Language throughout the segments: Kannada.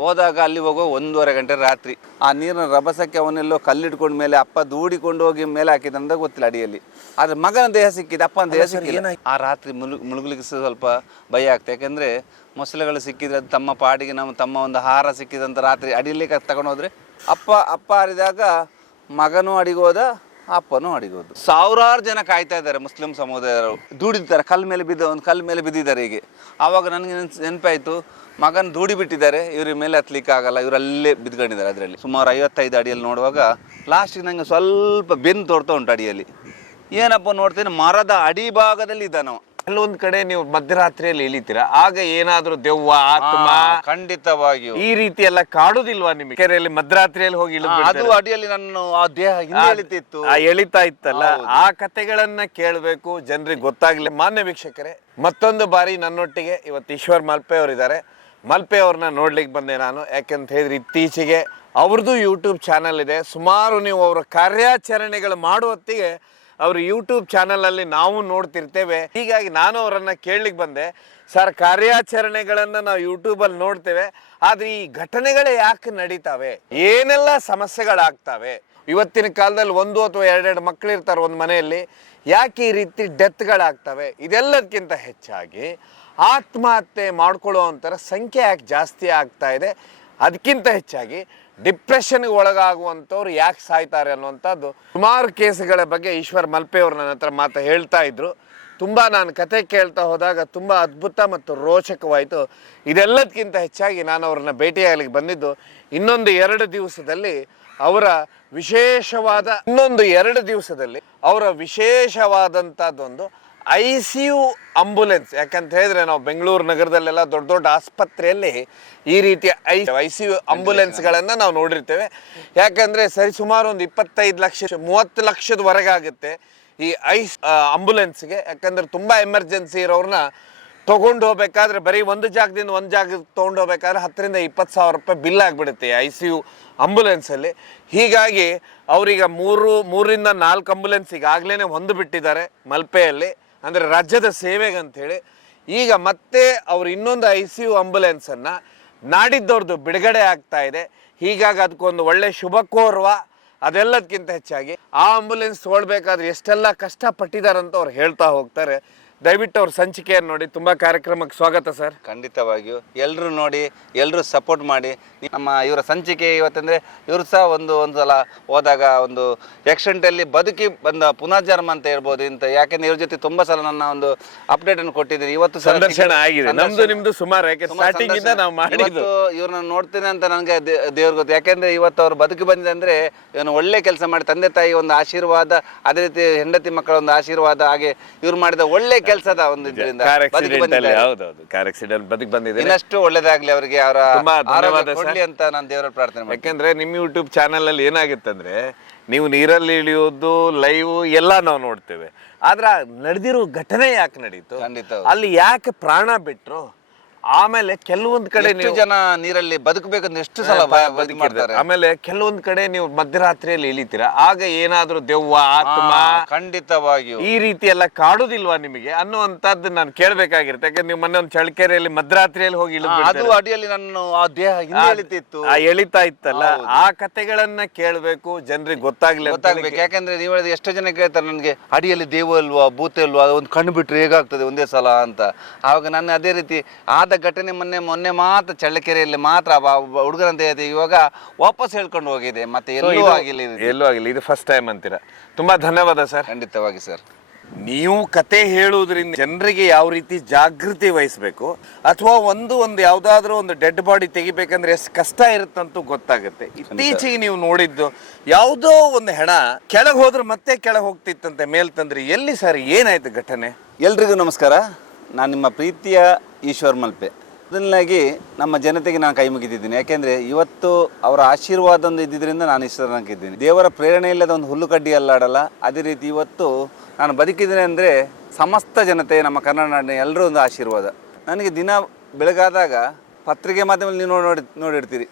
ಹೋದಾಗ ಅಲ್ಲಿ ಹೋಗೋ 1:30 ಗಂಟೆ ರಾತ್ರಿ. ಆ ನೀರಿನ ರಭಸಕ್ಕೆ ಅವನೆಲ್ಲೋ ಕಲ್ಲಿಟ್ಕೊಂಡ ಮೇಲೆ ಅಪ್ಪ ದೂಡಿಕೊಂಡು ಹೋಗಿ ಮೇಲೆ ಹಾಕಿದಂತ ಗೊತ್ತಿಲ್ಲ ಅಡಿಯಲ್ಲಿ. ಆದರೆ ಮಗನ ದೇಹ ಸಿಕ್ಕಿದೆ, ಅಪ್ಪನ ದೇಹ ಸಿಕ್ಕಿಲ್ಲ. ಆ ರಾತ್ರಿ ಮುಳುಗಲಿಕ್ಕೆ ಸ್ವಲ್ಪ ಭಯ ಆಗ್ತದೆ. ಯಾಕೆಂದರೆ ಮೊಸಳೆಗಳು ಸಿಕ್ಕಿದ್ರೆ ಅದು ತಮ್ಮ ಪಾಡಿಗೆ ತಮ್ಮ ಒಂದು ಆಹಾರ ಸಿಕ್ಕಿದಂಥ ರಾತ್ರಿ ಅಡಿಯಲ್ಲಿ ತಗೊಂಡು ಹೋದರೆ ಅಪ್ಪ ಹರಿದಾಗ ಮಗನೂ ಅಡಿಗೋದ, ಅಪ್ಪನೂ ಅಡಿಗೋದು. ಸಾವಿರಾರು ಜನ ಕಾಯ್ತಾ ಇದ್ದಾರೆ ಮುಸ್ಲಿಂ ಸಮುದಾಯರು, ದೂಡಿದ್ದಾರೆ, ಕಲ್ಲು ಮೇಲೆ ಬಿದ್ದಿದ್ದಾರೆ. ಹೀಗೆ ಆವಾಗ ನನಗೆ ನೆನಪಾಯಿತು, ಮಗನ ದೂಡಿ ಬಿಟ್ಟಿದ್ದಾರೆ, ಇವ್ರ ಮೇಲೆ ಹತ್ಲಿಕ್ಕೆ ಆಗಲ್ಲ, ಇವರಲ್ಲೇ ಬಿದ್ಕೊಂಡಿದ್ದಾರೆ. ಅದರಲ್ಲಿ ಸುಮಾರು 55 ಅಡಿಯಲ್ಲಿ ನೋಡುವಾಗ ಲಾಸ್ಟಿಗೆ ನನಗೆ ಸ್ವಲ್ಪ ಬೆನ್ನು ತೋರ್ತಾ ಉಂಟು ಅಡಿಯಲ್ಲಿ. ಏನಪ್ಪ ನೋಡ್ತೇನೆ, ಮರದ ಅಡಿ ಭಾಗದಲ್ಲಿ ಇದ್ದಾನವ. ಕೆಲವೊಂದ್ ಕಡೆ ನೀವು ಮಧ್ಯರಾತ್ರಿಯಲ್ಲಿ ಇಳಿತೀರಾ, ಆಗ ಏನಾದ್ರೂ ದೆವ್ವ ಆತ್ಮ ಖಂಡಿತವಾಗಿಯೂ ಈ ರೀತಿ ಎಲ್ಲ ಕಾಡುದಿಲ್ವಾ ನಿಮಗೆ? ಕೆರೆಯಲ್ಲಿ ಮಧ್ಯರಾತ್ರಿಯಲ್ಲಿ ಹೋಗಿ ಅದು ಅಡಿಯಲ್ಲಿ ನನ್ನ ಆ ದೇಹ ಎಳಿತಿತ್ತು, ಎಳಿತಾ ಇತ್ತಲ್ಲ, ಆ ಕಥೆಗಳನ್ನ ಕೇಳಬೇಕು, ಜನರಿಗೆ ಗೊತ್ತಾಗ್ಲಿ. ಮಾನ್ಯ ವೀಕ್ಷಕರೇ, ಮತ್ತೊಂದು ಬಾರಿ ನನ್ನೊಟ್ಟಿಗೆ ಇವತ್ತು ಈಶ್ವರ್ ಮಲ್ಪೆ ಅವರಿದ್ದಾರೆ. ಮಲ್ಪೆ ಅವ್ರನ್ನ ನೋಡ್ಲಿಕ್ಕೆ ಬಂದೆ ನಾನು. ಯಾಕಂತ ಹೇಳಿದ್ರೆ ಇತ್ತೀಚೆಗೆ ಅವ್ರದ್ದು ಯೂಟ್ಯೂಬ್ ಚಾನಲ್ ಇದೆ. ಸುಮಾರು ನೀವು ಅವರ ಕಾರ್ಯಾಚರಣೆಗಳು ಮಾಡುವತ್ತಿಗೆ ಅವ್ರ ಯೂಟ್ಯೂಬ್ ಚಾನಲಲ್ಲಿ ನಾವು ನೋಡ್ತಿರ್ತೇವೆ. ಹೀಗಾಗಿ ನಾನು ಅವರನ್ನು ಕೇಳಲಿಕ್ಕೆ ಬಂದೆ, ಸರ್ ಕಾರ್ಯಾಚರಣೆಗಳನ್ನು ನಾವು ಯೂಟ್ಯೂಬಲ್ಲಿ ನೋಡ್ತೇವೆ, ಆದರೆ ಈ ಘಟನೆಗಳೇ ಯಾಕೆ ನಡೀತಾವೆ, ಏನೆಲ್ಲ ಸಮಸ್ಯೆಗಳಾಗ್ತವೆ, ಇವತ್ತಿನ ಕಾಲದಲ್ಲಿ 1 ಅಥವಾ 2 ಮಕ್ಕಳು ಇರ್ತಾರೆ ಒಂದು ಮನೆಯಲ್ಲಿ, ಯಾಕೆ ಈ ರೀತಿ ಡೆತ್ಗಳಾಗ್ತವೆ, ಇದೆಲ್ಲದಕ್ಕಿಂತ ಹೆಚ್ಚಾಗಿ ಆತ್ಮಹತ್ಯೆ ಮಾಡ್ಕೊಳ್ಳೋವಂಥರ ಸಂಖ್ಯೆ ಯಾಕೆ ಜಾಸ್ತಿ ಆಗ್ತಾ ಇದೆ, ಅದಕ್ಕಿಂತ ಹೆಚ್ಚಾಗಿ ಡಿಪ್ರೆಷನ್ಗೆ ಒಳಗಾಗುವಂಥವ್ರು ಯಾಕೆ ಸಾಯ್ತಾರೆ ಅನ್ನುವಂಥದ್ದು ಸುಮಾರು ಕೇಸ್ಗಳ ಬಗ್ಗೆ ಈಶ್ವರ್ ಮಲ್ಪೆ ಅವರು ನನ್ನ ಹತ್ರ ಹೇಳ್ತಾ ಇದ್ರು. ತುಂಬ ನಾನು ಕತೆ ಕೇಳ್ತಾ ಹೋದಾಗ ತುಂಬ ಅದ್ಭುತ ಮತ್ತು ರೋಚಕವಾಯಿತು. ಇದೆಲ್ಲದಕ್ಕಿಂತ ಹೆಚ್ಚಾಗಿ ನಾನು ಅವ್ರನ್ನ ಭೇಟಿಯಾಗಲಿಕ್ಕೆ ಬಂದಿದ್ದು ಇನ್ನೊಂದು 2 ದಿವಸದಲ್ಲಿ ಅವರ ವಿಶೇಷವಾದಂಥದ್ದೊಂದು ICU ಆಂಬುಲೆನ್ಸ್. ಯಾಕಂತ ಹೇಳಿದ್ರೆ ನಾವು ಬೆಂಗಳೂರು ನಗರದಲ್ಲೆಲ್ಲ ದೊಡ್ಡ ದೊಡ್ಡ ಆಸ್ಪತ್ರೆಯಲ್ಲಿ ಈ ರೀತಿಯ ICU ಆಂಬುಲೆನ್ಸ್ಗಳನ್ನು ನಾವು ನೋಡಿರ್ತೇವೆ. ಯಾಕಂದರೆ ಸುಮಾರು ಒಂದು 25 ಲಕ್ಷ 30 ಲಕ್ಷದವರೆಗೆ ಆಗುತ್ತೆ ಈ ಆಂಬುಲೆನ್ಸ್ಗೆ. ಯಾಕಂದರೆ ತುಂಬ ಎಮರ್ಜೆನ್ಸಿ ಇರೋರನ್ನ ತೊಗೊಂಡು ಹೋಗ್ಬೇಕಾದ್ರೆ ಬರೀ ಒಂದು ಜಾಗದಿಂದ ಒಂದು ಜಾಗಕ್ಕೆ ತೊಗೊಂಡು ಹೋಗ್ಬೇಕಾದ್ರೆ 10,000 ರಿಂದ 20,000 ರೂಪಾಯಿ ಬಿಲ್ ಆಗಿಬಿಡುತ್ತೆ ICU ಆಂಬುಲೆನ್ಸಲ್ಲಿ. ಹೀಗಾಗಿ ಅವರೀಗ 3 ರಿಂದ 4 ಆಂಬುಲೆನ್ಸ್ ಈಗಾಗಲೇ ಹೊಂದಿಬಿಟ್ಟಿದ್ದಾರೆ ಮಲ್ಪೆಯಲ್ಲಿ, ಅಂದರೆ ರಾಜ್ಯದ ಸೇವೆಗಂಥೇಳಿ. ಈಗ ಮತ್ತೆ ಅವರು ಇನ್ನೊಂದು ICU ಆಂಬುಲೆನ್ಸನ್ನು ನಾಡಿದ್ದವ್ರದ್ದು ಬಿಡುಗಡೆ ಆಗ್ತಾ ಇದೆ. ಹೀಗಾಗಿ ಅದಕ್ಕೊಂದು ಒಳ್ಳೆ ಶುಭ ಕೋರುವ. ಅದೆಲ್ಲದಕ್ಕಿಂತ ಹೆಚ್ಚಾಗಿ ಆ ಆಂಬುಲೆನ್ಸ್ ತೊಗೊಳ್ಬೇಕಾದ್ರೆ ಎಷ್ಟೆಲ್ಲ ಕಷ್ಟಪಟ್ಟಿದ್ದಾರಂತ ಅವ್ರು ಹೇಳ್ತಾ ಹೋಗ್ತಾರೆ. ದಯವಿಟ್ಟು ಅವ್ರ ಸಂಚಿಕೆಯನ್ನು ನೋಡಿ. ತುಂಬ ಕಾರ್ಯಕ್ರಮಕ್ಕೆ ಸ್ವಾಗತ ಸರ್. ಖಂಡಿತವಾಗಿಯೂ ಎಲ್ಲರೂ ನೋಡಿ, ಎಲ್ಲರೂ ಸಪೋರ್ಟ್ ಮಾಡಿ. ನಮ್ಮ ಇವರ ಸಂಚಿಕೆ ಇವತ್ತಂದರೆ ಇವರು ಸಹ ಒಂದು ಸಲ ಹೋದಾಗ ಒಂದು ಆಕ್ಸಿಡೆಂಟಲ್ಲಿ ಬದುಕಿ ಬಂದ ಪುನರ್ಜನ್ಮ ಅಂತ ಹೇಳ್ಬೋದು ಇಂತ. ಯಾಕೆಂದ್ರೆ ಇವ್ರ ಜೊತೆ ತುಂಬ ಸಲ ನನ್ನ ಒಂದು ಅಪ್ಡೇಟನ್ನು ಕೊಟ್ಟಿದ್ದೀನಿ. ಇವತ್ತು ಸಂದರ್ಶನ ಆಗಿದೆ ನಮ್ದು ನಿಮ್ದು ಸುಮಾರು. ಇವ್ರನ್ನ ನೋಡ್ತೀನಿ ಅಂತ ನನಗೆ ದೇವ್ರ ಗೊತ್ತು. ಯಾಕೆಂದ್ರೆ ಇವತ್ತು ಅವ್ರು ಬದುಕಿ ಬಂದಿದೆ ಅಂದರೆ ಇವನು ಒಳ್ಳೆ ಕೆಲಸ ಮಾಡಿ, ತಂದೆ ತಾಯಿ ಒಂದು ಆಶೀರ್ವಾದ, ಅದೇ ರೀತಿ ಹೆಂಡತಿ ಮಕ್ಕಳ ಒಂದು ಆಶೀರ್ವಾದ, ಹಾಗೆ ಇವ್ರು ಮಾಡಿದ ಒಳ್ಳೆ ಕೆಲಸದ ಒಂದು ಇದರಿಂದ ಇನ್ನಷ್ಟು ಒಳ್ಳೇದಾಗ್ಲಿ ಅವರಿಗೆ, ಅವರ ಆರೋಗ್ಯ ಕೊಡ್ಲಿ ಅಂತ ನಾನು ದೇವರ ಪ್ರಾರ್ಥನೆ ಮಾಡ್ತೀನಿ. ಯಾಕಂದ್ರೆ ನಿಮ್ ಯೂಟ್ಯೂಬ್ ಚಾನಲ್ ಅಲ್ಲಿ ಏನಾಗಿತ್ತಂದ್ರೆ ನೀವು ನೀರಲ್ಲಿ ಇಳಿಯೋದು ಲೈವ್ ಎಲ್ಲ ನಾವು ನೋಡ್ತೇವೆ, ಆದ್ರೆ ನಡೆದಿರೋ ಘಟನೆ ಯಾಕೆ ನಡೀತು, ಅಲ್ಲಿ ಯಾಕೆ ಪ್ರಾಣ ಬಿಟ್ರು, ಆಮೇಲೆ ಕೆಲವೊಂದ್ ಕಡೆ ಜನ ನೀರಲ್ಲಿ ಬದುಕಬೇಕಂದ್ರೆ ಎಷ್ಟು ಸಲ ಮಾಡ್ತಾರೆ. ಆಮೇಲೆ ಕೆಲವೊಂದ್ ಕಡೆ ನೀವು ಮಧ್ಯರಾತ್ರಿಯಲ್ಲಿ ಇಳಿತೀರಾ, ಆಗ ಏನಾದ್ರೂ ದೆವ್ವ ಆತ್ಮ ಖಂಡಿತವಾಗಿಯೂ ಈ ರೀತಿ ಎಲ್ಲ ಕಾಡುದಿಲ್ವಾ ನಿಮಗೆ ಅನ್ನುವಂತದ್ದು ನಾನು ಕೇಳ್ಬೇಕಾಗಿರುತ್ತೆ. ಯಾಕಂದ್ರೆ ನೀವು ಮೊನ್ನೆ ಒಂದು ಚಳ್ಳಕೆರೆಯಲ್ಲಿ ಮಧ್ಯರಾತ್ರಿಯಲ್ಲಿ ಹೋಗಿ ಅದು ಅಡಿಯಲ್ಲಿ ನನ್ನ ಆ ದೇಹ ಎಳಿತಿತ್ತು, ಎಳಿತಾ ಇತ್ತಲ್ಲ, ಆ ಕಥೆಗಳನ್ನ ಕೇಳ್ಬೇಕು, ಜನರಿಗೆ ಗೊತ್ತಾಗ್ಬೇಕು. ಯಾಕಂದ್ರೆ ನೀವು ಹೇಳಿದ ಎಷ್ಟೋ ಜನ ಕೇಳ್ತಾರೆ ನನಗೆ, ಅಡಿಯಲ್ಲಿ ದೇವ ಇಲ್ವಾ ಭೂತ ಇಲ್ವಾ, ಒಂದು ಕಣ್ಣು ಬಿಟ್ರೆ ಹೇಗಾಗ್ತದೆ ಒಂದೇ ಸಲ ಅಂತ. ಆವಾಗ ನಾನು ಅದೇ ರೀತಿ ಆದ ಘಟನೆ ಮೊನ್ನೆ ಮಾತ್ರ ಚಳ್ಳಕೆರೆಯಲ್ಲಿ ಮಾತ್ರ ಹುಡುಗರಂತ ಹೇಳ್ತೀವಿ, ಇವಾಗ ವಾಪಸ್ ಹೇಳ್ಕೊಂಡು ಹೋಗಿದೆ, ಮತ್ತೆ ಎಲ್ಲೂ ಆಗಿಲ್ಲ. ಇದು ಫಸ್ಟ್ ಟೈಮ್ ಅಂತೀರಾ. ತುಂಬಾ ಧನ್ಯವಾದ ಸರ್. ಖಂಡಿತವಾಗಿ ಸರ್. ನೀವು ಕತೆ ಹೇಳುವುದರಿಂದ ಜನರಿಗೆ ಯಾವ ರೀತಿ ಜಾಗೃತಿ ವಹಿಸಬೇಕು, ಅಥವಾ ಒಂದು ಯಾವ್ದಾದ್ರು ಒಂದು ಡೆಡ್ ಬಾಡಿ ತೆಗಿಬೇಕಂದ್ರೆ ಎಷ್ಟು ಕಷ್ಟ ಇರುತ್ತಂತೂ ಗೊತ್ತಾಗುತ್ತೆ. ಇತ್ತೀಚೆಗೆ ನೀವು ನೋಡಿದ್ದು ಯಾವುದೋ ಒಂದು ಹೆಣ ಕೆಳಗೆ ಹೋದ್ರೆ ಮತ್ತೆ ಕೆಳಗೆ ಹೋಗ್ತಿತ್ತಂತೆ, ಮೇಲ್ ತಂದ್ರಿ, ಎಲ್ಲಿ ಸರ್, ಏನಾಯ್ತು ಘಟನೆ? ಎಲ್ರಿಗೂ ನಮಸ್ಕಾರ. ನಾನು ನಿಮ್ಮ ಪ್ರೀತಿಯ ಈಶ್ವರ್ ಮಲ್ಪೆ. ಮೊದಲನಾಗಿ ನಮ್ಮ ಜನತೆಗೆ ನಾನು ಕೈ ಮುಗಿತಿದ್ದೀನಿ. ಯಾಕೆಂದರೆ ಇವತ್ತು ಅವರ ಆಶೀರ್ವಾದ ಒಂದು ಇದ್ದಿದ್ದರಿಂದ ನಾನು ಈಶ್ವರನಾಗಿದ್ದೀನಿ. ದೇವರ ಪ್ರೇರಣೆ ಇಲ್ಲದ ಒಂದು ಹುಲ್ಲು ಕಡ್ಡಿ ಅಲ್ಲಾಡಲ್ಲ. ಅದೇ ರೀತಿ ಇವತ್ತು ನಾನು ಬದುಕಿದ್ದೀನಿ ಅಂದರೆ ಸಮಸ್ತ ಜನತೆ, ನಮ್ಮ ಕನ್ನಡ ನಾಡಿನ ಎಲ್ಲರೂ ಒಂದು ಆಶೀರ್ವಾದ. ನನಗೆ ದಿನ ಬೆಳಗಾದಾಗ ಪತ್ರಿಕೆ ಮಾಧ್ಯಮದಲ್ಲಿ ನೀವು ನೋಡಿರ್ತೀರಿ,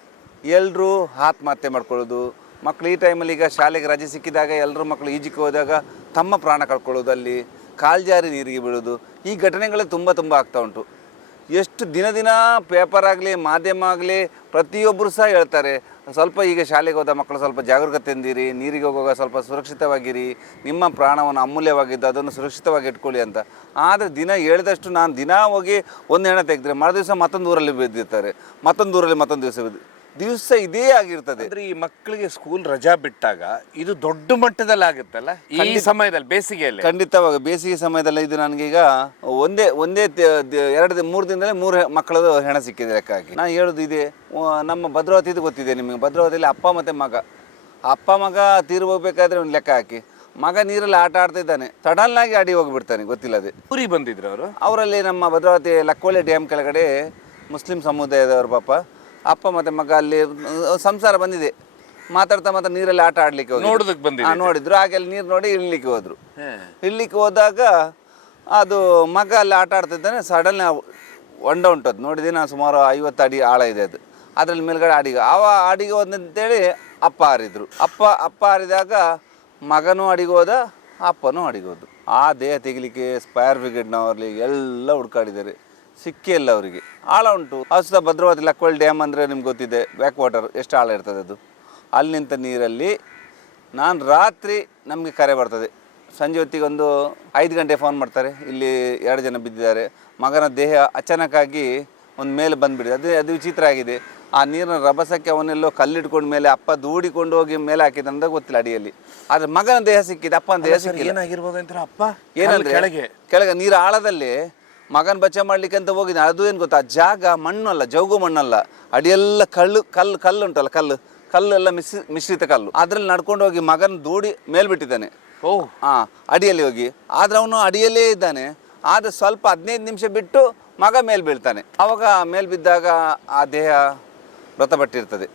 ಎಲ್ಲರೂ ಆತ್ಮಹತ್ಯೆ ಮಾಡ್ಕೊಳ್ಳೋದು, ಮಕ್ಕಳು ಈ ಟೈಮಲ್ಲಿ ಈಗ ಶಾಲೆಗೆ ರಜೆ ಸಿಕ್ಕಿದಾಗ ಎಲ್ಲರೂ ಮಕ್ಕಳು ಈಜಿಕ್ಕೆ ಹೋದಾಗ ತಮ್ಮ ಪ್ರಾಣ ಕಳ್ಕೊಳ್ಳೋದು, ಅಲ್ಲಿ ಕಾಲ್ಜಾರಿ ನೀರಿಗೆ ಬೀಳೋದು, ಈ ಘಟನೆಗಳು ತುಂಬ ಆಗ್ತಾ ಉಂಟು. ಎಷ್ಟು ದಿನ ಪೇಪರ್ ಆಗಲಿ ಮಾಧ್ಯಮ ಆಗಲಿ ಪ್ರತಿಯೊಬ್ಬರು ಸಹ ಹೇಳ್ತಾರೆ, ಸ್ವಲ್ಪ ಈಗ ಶಾಲೆಗೆ ಹೋದ ಮಕ್ಕಳು ಸ್ವಲ್ಪ ಜಾಗರೂಕತೆಯಿಂದಿರಿ, ನೀರಿಗೆ ಹೋಗುವಾಗ ಸ್ವಲ್ಪ ಸುರಕ್ಷಿತವಾಗಿರಿ, ನಿಮ್ಮ ಪ್ರಾಣವನ್ನು ಅಮೂಲ್ಯವಾಗಿದ್ದು ಅದನ್ನು ಸುರಕ್ಷಿತವಾಗಿ ಇಟ್ಕೊಳ್ಳಿ ಅಂತ. ಆದರೆ ದಿನ ಹೇಳಿದಷ್ಟು ನಾನು ದಿನ ಹೋಗಿ ಒಂದು ಹೆಣ ತೆಗೆದ್ರೆ ಮರು ದಿವಸ ಮತ್ತೊಂದು ಊರಲ್ಲಿ ಬಿದ್ದಿರ್ತಾರೆ, ಮತ್ತೊಂದು ಊರಲ್ಲಿ ಮತ್ತೊಂದು ದಿವಸ ಇದೇ ಆಗಿರ್ತದೆ. ಅಂದ್ರೆ ಈ ಮಕ್ಕಳಿಗೆ ಸ್ಕೂಲ್ ರಜಾ ಬಿಟ್ಟಾಗ ಇದು ದೊಡ್ಡ ಮಟ್ಟದಲ್ಲಿ ಆಗುತ್ತಲ್ಲ ಈ ಸಮಯದಲ್ಲಿ, ಬೇಸಿಗೆಯಲ್ಲಿ. ಖಂಡಿತವಾಗಿ ಬೇಸಿಗೆ ಸಮಯದಲ್ಲಿ ಇದು ನನಗೀಗ ಒಂದೇ 2-3 ದಿನದಲ್ಲಿ 3 ಮಕ್ಕಳದು ಹೆಣ ಸಿಕ್ಕಿದೆ ಲೆಕ್ಕ ಹಾಕಿ. ನಾನು ಹೇಳೋದು ಇದೆ, ನಮ್ಮ ಭದ್ರಾವತಿದು ಗೊತ್ತಿದೆ ನಿಮಗೆ, ಭದ್ರಾವತಿಯಲ್ಲಿ ಅಪ್ಪ ಮತ್ತು ಮಗ ತೀರು ಹೋಗ್ಬೇಕಾದ್ರೆ ಒಂದು ಲೆಕ್ಕ ಹಾಕಿ, ಮಗ ನೀರಲ್ಲಿ ಆಟ ಆಡ್ತಾ ಇದ್ದಾನೆ, ಸಡನ್ನಾಗಿ ಅಡಿ ಹೋಗಿಬಿಡ್ತಾನೆ ಗೊತ್ತಿಲ್ಲದೆ. ಊರಿಗೆ ಬಂದಿದ್ರು ಅವರು. ಅವರಲ್ಲಿ ನಮ್ಮ ಭದ್ರಾವತಿ ಲಕ್ಕೋಲೆ ಡ್ಯಾಮ್ ಕೆಳಗಡೆ ಮುಸ್ಲಿಂ ಸಮುದಾಯದವರು ಪಾಪ ಅಪ್ಪ ಮತ್ತು ಮಗ ಅಲ್ಲಿ ಸಂಸಾರ ಬಂದಿದೆ, ಮಾತಾಡ್ತಾ ನೀರಲ್ಲಿ ಆಟ ಆಡ್ಲಿಕ್ಕೆ ನೋಡೋದಕ್ಕೆ ಬಂದಿದೆ. ನೋಡಿದ್ರು, ಹಾಗೆ ಅಲ್ಲಿ ನೀರು ನೋಡಿ ಇಳ್ಲಿಕ್ಕೆ ಹೋದಾಗ ಅದು ಮಗ ಅಲ್ಲಿ ಆಟ ಆಡ್ತಿದ್ದಾನೆ, ಸಡನ್ ಹೊಂಡ ಉಂಟದು ನೋಡಿದೆ ನಾನು, ಸುಮಾರು 50 ಅಡಿ ಆಳ ಇದೆ ಅದು. ಅದರಲ್ಲಿ ಮೇಲ್ಗಡೆ ಅಡಿಗೆ ಹೋದಂತೇಳಿ ಅಪ್ಪ ಹಾರಿದ್ರು. ಅಪ್ಪ ಹಾರಿದಾಗ ಮಗನೂ ಅಡಿಗೆ ಹೋದ, ಅಪ್ಪನೂ ಅಡಿಗೆ ಹೋದ್ರು. ಆ ದೇಹ ತೆಗಿಲಿಕ್ಕೆ ಫೈರ್ ಬ್ರಿಗೇಡ್ನವರಲ್ಲಿ ಎಲ್ಲ ಹುಡ್ಕಾಡಿದ್ದಾರೆ, ಸಿಕ್ಕೇ ಇಲ್ಲ ಅವರಿಗೆ. ಆಳ ಉಂಟು. ಅದು ಭದ್ರಾವತಿ ಲಕ್ಕೋಲ್ ಡ್ಯಾಮ್ ಅಂದರೆ ನಿಮ್ಗೆ ಗೊತ್ತಿದೆ, ಬ್ಯಾಕ್ ವಾಟರ್ ಎಷ್ಟು ಆಳ ಇರ್ತದೆ ಅದು. ಅಲ್ಲಿ ನಿಂತ ನೀರಲ್ಲಿ ನಾನು ರಾತ್ರಿ ನಮಗೆ ಕರೆ ಬರ್ತದೆ, ಸಂಜೆ ಹೊತ್ತಿಗೆ ಒಂದು 5 ಗಂಟೆ ಫೋನ್ ಮಾಡ್ತಾರೆ, ಇಲ್ಲಿ 2 ಜನ ಬಿದ್ದಿದ್ದಾರೆ, ಮಗನ ದೇಹ ಅಚಾನಕ್ಕಾಗಿ ಒಂದು ಮೇಲೆ ಬಂದುಬಿಡಿದೆ. ಅದು ವಿಚಿತ್ರ ಆಗಿದೆ. ಆ ನೀರಿನ ರಭಸಕ್ಕೆ ಅವನೆಲ್ಲೋ ಕಲ್ಲಿಟ್ಕೊಂಡ ಮೇಲೆ ಅಪ್ಪ ದೂಡಿಕೊಂಡು ಹೋಗಿ ಮೇಲೆ ಹಾಕಿದ ಅಂತ ಗೊತ್ತಿಲ್ಲ ಅಡಿಯಲ್ಲಿ. ಆದರೆ ಮಗನ ದೇಹ ಸಿಕ್ಕಿದೆ, ಅಪ್ಪನ ದೇಹ ಸಿಕ್ಕಿಲ್ಲ. ಏನಾಗಿರ್ಬೋದು ಅಂತ ಅಪ್ಪ ಏನಂದ್ರೆ ಕೆಳಗೆ ನೀರು ಆಳದಲ್ಲಿ ಮಗನ ಬಚಾವ್ ಮಾಡ್ಲಿಕ್ಕೆ ಅಂತ ಹೋಗಿದ್ದೆ. ಅದು ಏನು ಗೊತ್ತಾ, ಜಾಗ ಮಣ್ಣಲ್ಲ, ಜೌಗು ಮಣ್ಣಲ್ಲ, ಅಡಿಯೆಲ್ಲ ಕಲ್ಲು ಉಂಟಲ್ಲ, ಕಲ್ಲೆಲ್ಲ ಮಿಶ್ರಿತ ಕಲ್ಲು. ಅದ್ರಲ್ಲಿ ನಡ್ಕೊಂಡು ಹೋಗಿ ಮಗನ ದೂಡಿ ಮೇಲ್ಬಿಟ್ಟಿದ್ದಾನೆ. ಅಡಿಯಲ್ಲಿ ಹೋಗಿ. ಆದ್ರೆ ಅವನು ಅಡಿಯಲ್ಲೇ ಇದ್ದಾನೆ. ಆದ್ರೆ ಸ್ವಲ್ಪ 15 ನಿಮಿಷ ಬಿಟ್ಟು ಮಗ ಮೇಲ್ ಬೀಳ್ತಾನೆ. ಆವಾಗ ಮೇಲ್ ಬಿದ್ದಾಗ ಆ ದೇಹ ಮೃತಪಟ್ಟಿರ್ತದೆ.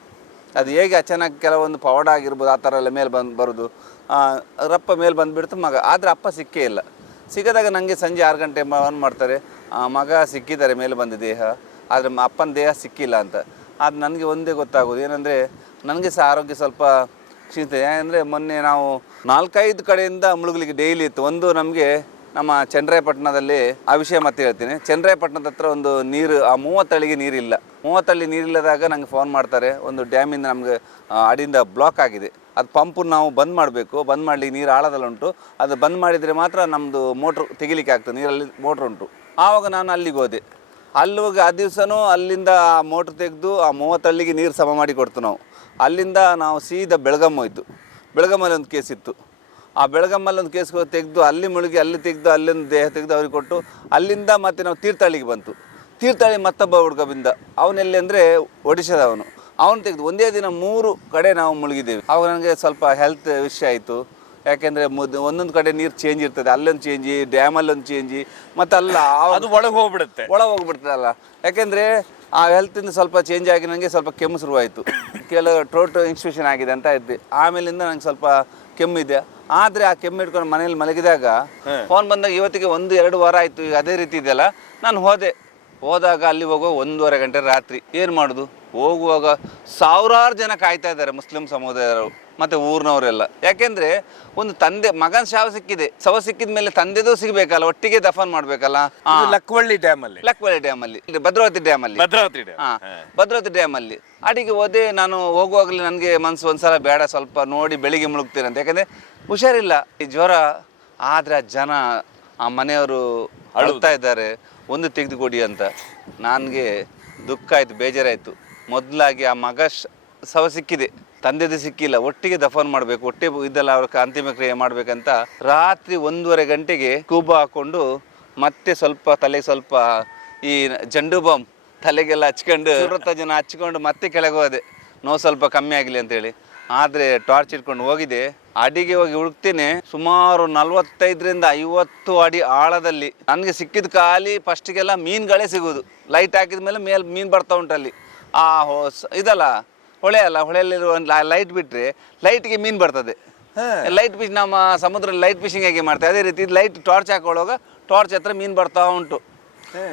ಅದು ಹೇಗೆ ಅಚಾನಕ್ ಕೆಲವೊಂದು ಪವಾಡ ಆಗಿರ್ಬೋದು, ಆ ಥರ ಎಲ್ಲ ಮೇಲೆ ಬರೋದು, ರಪ್ಪ ಮೇಲೆ ಬಂದುಬಿಡ್ತು ಮಗ. ಆದರೆ ಅಪ್ಪ ಸಿಕ್ಕೇ ಇಲ್ಲ. ಸಿಗದಾಗ ನನಗೆ ಸಂಜೆ 6 ಗಂಟೆ ಫೋನ್ ಮಾಡ್ತಾರೆ, ಮಗ ಸಿಕ್ಕಿದ್ದಾರೆ ಮೇಲೆ ಬಂದ ದೇಹ, ಆದರೆ ಅಪ್ಪನ ದೇಹ ಸಿಕ್ಕಿಲ್ಲ ಅಂತ. ಅದು ನನಗೆ ಒಂದೇ ಗೊತ್ತಾಗೋದು ಏನಂದರೆ, ನನಗೆ ಸಹ ಆರೋಗ್ಯ ಸ್ವಲ್ಪ ಕ್ಷೀಣಿತ. ಯಾಕೆಂದರೆ ಮೊನ್ನೆ ನಾವು 4-5 ಕಡೆಯಿಂದ ಮುಳುಗಲಿಕ್ಕೆ ಡೈಲಿ ಇತ್ತು. ಒಂದು ನಮಗೆ ನಮ್ಮ ಚನ್ನರಾಯಪಟ್ಟಣದಲ್ಲಿ, ಆ ವಿಷಯ ಮತ್ತೆ ಹೇಳ್ತೀನಿ, ಚನ್ನರಾಯಪಟ್ಟಣದ ಹತ್ರ ಒಂದು ನೀರು, ಆ 30 ಅಳಿಗೆ ನೀರಿಲ್ಲ. 30 ಅಳಿ ನೀರಿಲ್ಲದಾಗ ನನಗೆ ಫೋನ್ ಮಾಡ್ತಾರೆ, ಒಂದು ಡ್ಯಾಮಿಂದ ನಮಗೆ ಅಡಿಯಿಂದ ಬ್ಲಾಕ್ ಆಗಿದೆ, ಅದು ಪಂಪನ್ನು ನಾವು ಬಂದ್ ಮಾಡಬೇಕು, ಬಂದ್ ಮಾಡಲಿಕ್ಕೆ ನೀರು ಆಳದಲ್ಲುಂಟು, ಅದು ಬಂದ್ ಮಾಡಿದರೆ ಮಾತ್ರ ನಮ್ಮದು ಮೋಟ್ರ್ ತೆಗಿಲಿಕ್ಕೆ ಆಗ್ತದೆ, ನೀರಲ್ಲಿ ಮೋಟ್ರ್ ಉಂಟು. ಆವಾಗ ನಾನು ಅಲ್ಲಿಗೆ ಹೋದೆ. ಅಲ್ಲಿ ಹೋಗಿ ಆ ದಿವಸನೂ ಅಲ್ಲಿಂದ ಆ ಮೋಟ್ರ್ ತೆಗೆದು ಆ 30 ಅಳ್ಳಿಗೆ ನೀರು ಸಮ ಮಾಡಿ ಕೊಡ್ತು ನಾವು. ಅಲ್ಲಿಂದ ನಾವು ಸೀದಾ ಬೆಳಗಮ್ಮ ಹೋಯ್ತು. ಬೆಳಗಮ್ಮಲ್ಲಿ ಒಂದು ಕೇಸ್ ಇತ್ತು. ಆ ಬೆಳಗಮ್ಮಲ್ಲಿ ಒಂದು ಕೇಸ್ ತೆಗೆದು ಅಲ್ಲಿ ಮುಳುಗಿ ಅಲ್ಲಿ ತೆಗೆದು ಅಲ್ಲಿಂದ ದೇಹ ತೆಗೆದು ಅವ್ರಿಗೆ ಕೊಟ್ಟು, ಅಲ್ಲಿಂದ ಮತ್ತೆ ನಾವು ತೀರ್ಥಹಳ್ಳಿಗೆ ಬಂತು. ತೀರ್ಥಹಳ್ಳಿ ಮತ್ತೊಬ್ಬ ಹುಡುಗ ಬಿಂದ, ಅವನೆಲ್ಲಿ ಅಂದರೆ ಒಡಿಶಾದವನು. ಅವನು ತೆಗೆದು ಒಂದೇ ದಿನ 3 ಕಡೆ ನಾವು ಮುಳುಗಿದ್ದೇವೆ. ಆವಾಗ ನನಗೆ ಸ್ವಲ್ಪ ಹೆಲ್ತ್ ವಿಷಯ ಆಯಿತು. ಯಾಕೆಂದರೆ ಒಂದೊಂದು ಕಡೆ ನೀರು ಚೇಂಜ್ ಇರ್ತದೆ, ಅಲ್ಲೊಂದು ಚೇಂಜಿ, ಡ್ಯಾಮಲ್ಲೊಂದು ಚೇಂಜಿ, ಮತ್ತು ಅಲ್ಲ ಅದು ಒಳಗೆ ಹೋಗ್ಬಿಡ್ತದಲ್ಲ. ಯಾಕೆಂದರೆ ಆ ಹೆಲ್ತಿಂದ ಸ್ವಲ್ಪ ಚೇಂಜ್ ಆಗಿ ನನಗೆ ಸ್ವಲ್ಪ ಕೆಮ್ಮು ಶುರುವಾಯಿತು. ಕೆಲವು ಥ್ರೋಟ್ ಇನ್ಫೆಕ್ಷನ್ ಆಗಿದೆ ಅಂತ ಇದ್ದೆ. ಆಮೇಲಿಂದ ನಂಗೆ ಸ್ವಲ್ಪ ಕೆಮ್ಮಿದೆ. ಆದರೆ ಆ ಕೆಮ್ಮು ಇಟ್ಕೊಂಡು ಮನೇಲಿ ಮಲಗಿದಾಗ ಫೋನ್ ಬಂದಾಗ ಇವತ್ತಿಗೆ 1-2 ವಾರ ಆಯಿತು. ಈಗ ಅದೇ ರೀತಿ ಇದೆಯಲ್ಲ. ನಾನು ಹೋದಾಗ ಅಲ್ಲಿ ಹೋಗೋ 1:30 ಗಂಟೆ ರಾತ್ರಿ. ಏನು ಮಾಡೋದು, ಹೋಗುವಾಗ ಸಾವಿರಾರು ಜನ ಕಾಯ್ತಾ ಇದ್ದಾರೆ, ಮುಸ್ಲಿಂ ಸಮುದಾಯದವರು ಮತ್ತು ಊರಿನವರೆಲ್ಲ. ಯಾಕೆಂದರೆ ಒಂದು ತಂದೆ ಮಗನ ಶವ ಸಿಕ್ಕಿದ ಮೇಲೆ ತಂದೆದು ಸಿಗಬೇಕಲ್ಲ, ಒಟ್ಟಿಗೆ ದಫನ್ ಮಾಡಬೇಕಲ್ಲ. ಲಕ್ವಳ್ಳಿ ಡ್ಯಾಮಲ್ಲಿ, ಭದ್ರಾವತಿ ಡ್ಯಾಮಲ್ಲಿ ಅಡಿಗೆ ಹೋದೆ. ನಾನು ಹೋಗುವಾಗಲೇ ನನಗೆ ಮನಸ್ಸು ಒಂದ್ಸಲ ಬೇಡ, ಸ್ವಲ್ಪ ನೋಡಿ ಬೆಳಿಗ್ಗೆ ಮುಳುಗ್ತೀನಿ ಅಂತ. ಯಾಕಂದರೆ ಹುಷಾರಿಲ್ಲ, ಈ ಜ್ವರ. ಆದರೆ ಜನ, ಆ ಮನೆಯವರು ಅಳುತ್ತಾ ಇದ್ದಾರೆ, ಒಂದು ತೆಗೆದುಕೊಡಿ ಅಂತ. ನನಗೆ ದುಃಖ ಆಯಿತು, ಬೇಜಾರಾಯಿತು. ಮೊದಲಾಗಿ ಆ ಮಗ ಶವ ಸಿಕ್ಕಿದೆ, ತಂದೆದು ಸಿಕ್ಕಿಲ್ಲ, ಒಟ್ಟಿಗೆ ದಫನ್ ಮಾಡಬೇಕು, ಒಟ್ಟಿಗೆ ಇದೆಲ್ಲ ಅವ್ರ ಅಂತಿಮ ಕ್ರಿಯೆ ಮಾಡಬೇಕಂತ ರಾತ್ರಿ 1:30 ಗಂಟೆಗೆ ಕೂಬ ಹಾಕ್ಕೊಂಡು ಮತ್ತೆ ತಲೆಗೆ ಸ್ವಲ್ಪ ಈ ಜಂಡು ಬಾಂಬ್ ತಲೆಗೆಲ್ಲ ಹಚ್ಕೊಂಡು 20 ಜನ ಹಚ್ಕೊಂಡು ಮತ್ತೆ ಕೆಳಗೆ ಹೋದೆ, ನೋವು ಸ್ವಲ್ಪ ಕಮ್ಮಿ ಆಗಲಿ ಅಂತೇಳಿ. ಆದರೆ ಟಾರ್ಚ್ ಇಟ್ಕೊಂಡು ಹೋಗಿದೆ. ಅಡಿಗೆ ಹೋಗಿ ಹುಡುಕ್ತೇನೆ, ಸುಮಾರು 45-50 ಅಡಿ ಆಳದಲ್ಲಿ. ನನಗೆ ಸಿಕ್ಕಿದ ಖಾಲಿ ಫಸ್ಟಿಗೆಲ್ಲ ಮೀನುಗಳೇ ಸಿಗೋದು. ಲೈಟ್ ಹಾಕಿದ ಮೇಲೆ ಮೀನು ಬರ್ತಾ ಉಂಟಲ್ಲಿ. ಆ ಇದಲ್ಲ ಹೊಳೆ ಅಲ್ಲ, ಹೊಳೆಯಲ್ಲಿರುವ ಲೈಟ್ ಬಿಟ್ಟರೆ ಲೈಟ್ಗೆ ಮೀನು ಬರ್ತದೆ. ಲೈಟ್ ಫಿಶ್, ನಮ್ಮ ಸಮುದ್ರದಲ್ಲಿ ಲೈಟ್ ಫಿಶಿಂಗ್ ಹೇಗೆ ಮಾಡ್ತಾರೆ ಅದೇ ರೀತಿ ಲೈಟ್ ಟಾರ್ಚ್ ಹಾಕೊಳ್ಳುವಾಗ ಟಾರ್ಚ್ ಹತ್ರ ಮೀನು ಬರ್ತಾ ಉಂಟು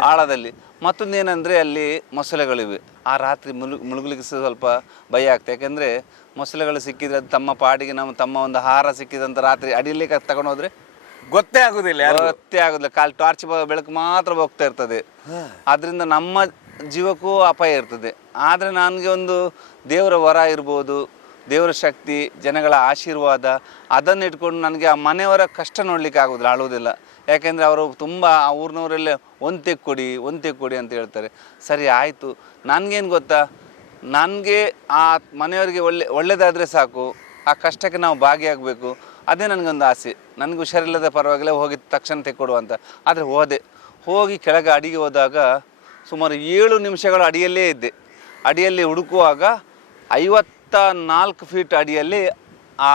ಆಳದಲ್ಲಿ. ಮತ್ತೊಂದೇನೆಂದರೆ ಅಲ್ಲಿ ಮೊಸಳೆಗಳಿವೆ. ಆ ರಾತ್ರಿ ಮುಳುಗಲಿಕ್ಕೆ ಸ್ವಲ್ಪ ಭಯ ಆಗ್ತದೆ. ಯಾಕೆಂದರೆ ಮೊಸಳೆಗಳು ಸಿಕ್ಕಿದ್ರೆ ಅದು ತಮ್ಮ ಪಾಡಿಗೆ, ತಮ್ಮ ಒಂದು ಆಹಾರ ಸಿಕ್ಕಿದಂಥ ರಾತ್ರಿ ಅಡಿಯಲ್ಲಿ ತಗೊಂಡು ಹೋದರೆ ಗೊತ್ತೇ ಆಗುದಿಲ್ಲ ಯಾರಿಗೂ. ಗೊತ್ತೇ ಆಗುದಿಲ್ಲ. ಕಾಲ್ ಟಾರ್ಚ್ ಬೆಳಕು ಮಾತ್ರ ಹೋಗ್ತಾ ಇರ್ತದೆ. ಅದರಿಂದ ನಮ್ಮ ಜೀವಕ್ಕೂ ಅಪಾಯ ಇರ್ತದೆ. ಆದರೆ ನನಗೆ ಒಂದು ದೇವರ ವರ ಇರ್ಬೋದು, ದೇವರ ಶಕ್ತಿ, ಜನಗಳ ಆಶೀರ್ವಾದ, ಅದನ್ನು ಇಟ್ಕೊಂಡು ನನಗೆ ಆ ಮನೆಯವರ ಕಷ್ಟ ನೋಡಲಿಕ್ಕೆ ಆಗೋದಿಲ್ಲ, ಆಳುವುದಿಲ್ಲ. ಯಾಕೆಂದರೆ ಅವರು ತುಂಬ ಆ ಊರಿನವರೆಲ್ಲ ಒಂತೆ ಕೊಡಿ ಅಂತ ಹೇಳ್ತಾರೆ. ಸರಿ ಆಯಿತು, ನನಗೇನು ಗೊತ್ತಾ, ನನಗೆ ಆ ಮನೆಯವರಿಗೆ ಒಳ್ಳೆಯದಾದರೆ ಸಾಕು, ಆ ಕಷ್ಟಕ್ಕೆ ನಾವು ಭಾಗಿಯಾಗಬೇಕು, ಅದೇ ನನಗೊಂದು ಆಸೆ. ನನಗೆ ಹುಷಾರಿಲ್ಲದ ಪರವಾಗಿಲ್ಲ, ಹೋಗಿ ತಕ್ಷಣ ತೆಕ್ಕೊಡು ಅಂತ. ಆದರೆ ಹೋಗಿ ಕೆಳಗೆ ಅಡಿಗೆ ಹೋದಾಗ ಸುಮಾರು 7 ನಿಮಿಷಗಳು ಅಡಿಯಲ್ಲೇ ಇದ್ದೆ. ಅಡಿಯಲ್ಲಿ ಹುಡುಕುವಾಗ 54 ಫೀಟ್ ಅಡಿಯಲ್ಲಿ ಆ